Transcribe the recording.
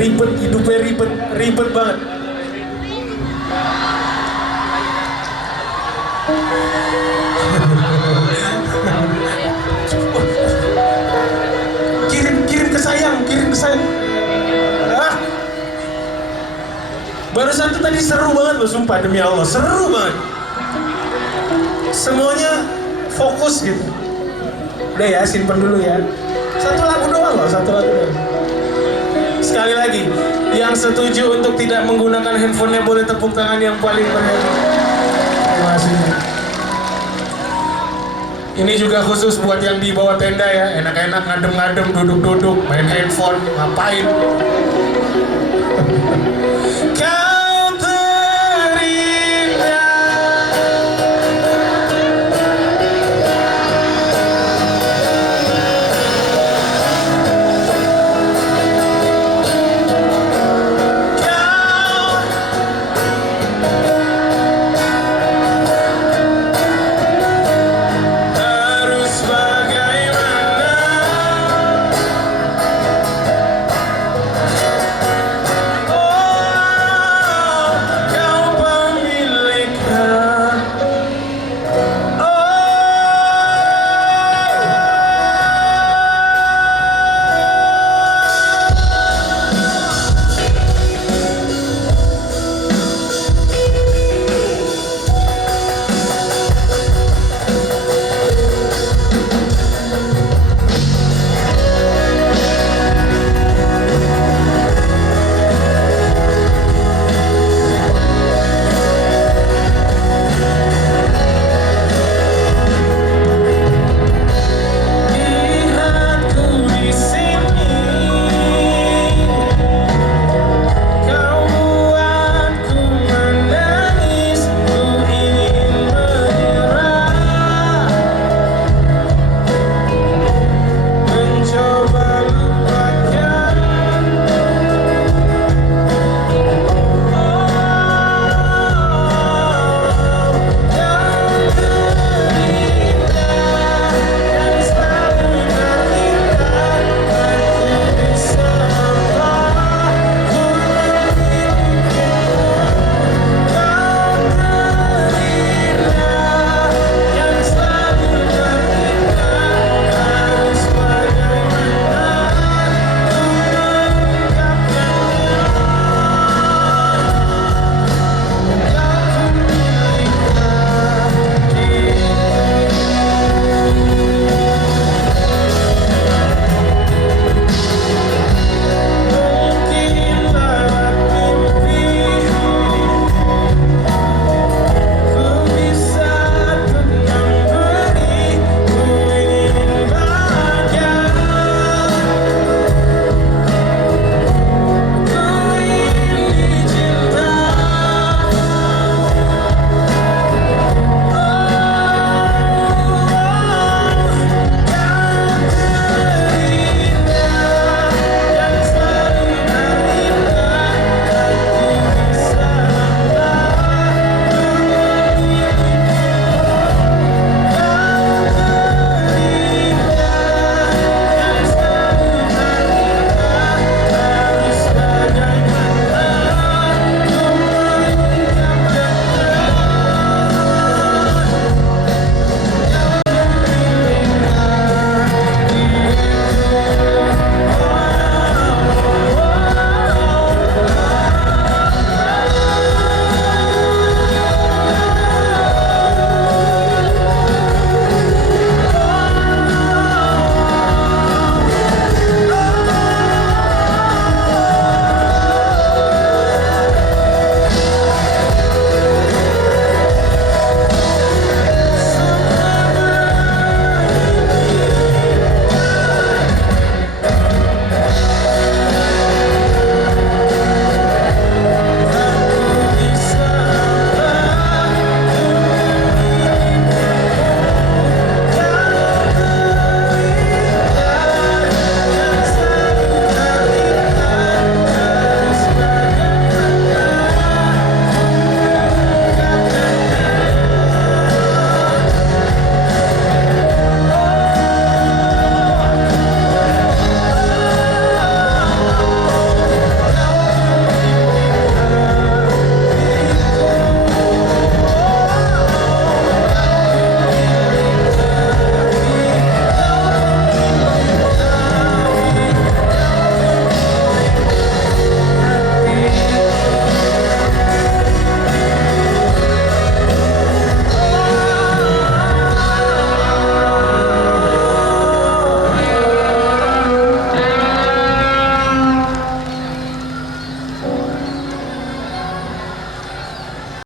Ribet, hidupnya ribet, ribet banget. Kirim ke sayang. Ah. Barusan tuh tadi seru banget loh, sumpah demi Allah, seru banget. Semuanya fokus gitu. Udah ya, simpen dulu ya. Satu lagu doang loh, satu lagu doang. Sekali lagi, yang setuju untuk tidak menggunakan handphonenya boleh tepuk tangan yang paling meriah. Terima kasih. Ini juga khusus buat yang di bawah tenda ya, enak-enak ngadem-ngadem, duduk-duduk, main handphone, ngapain.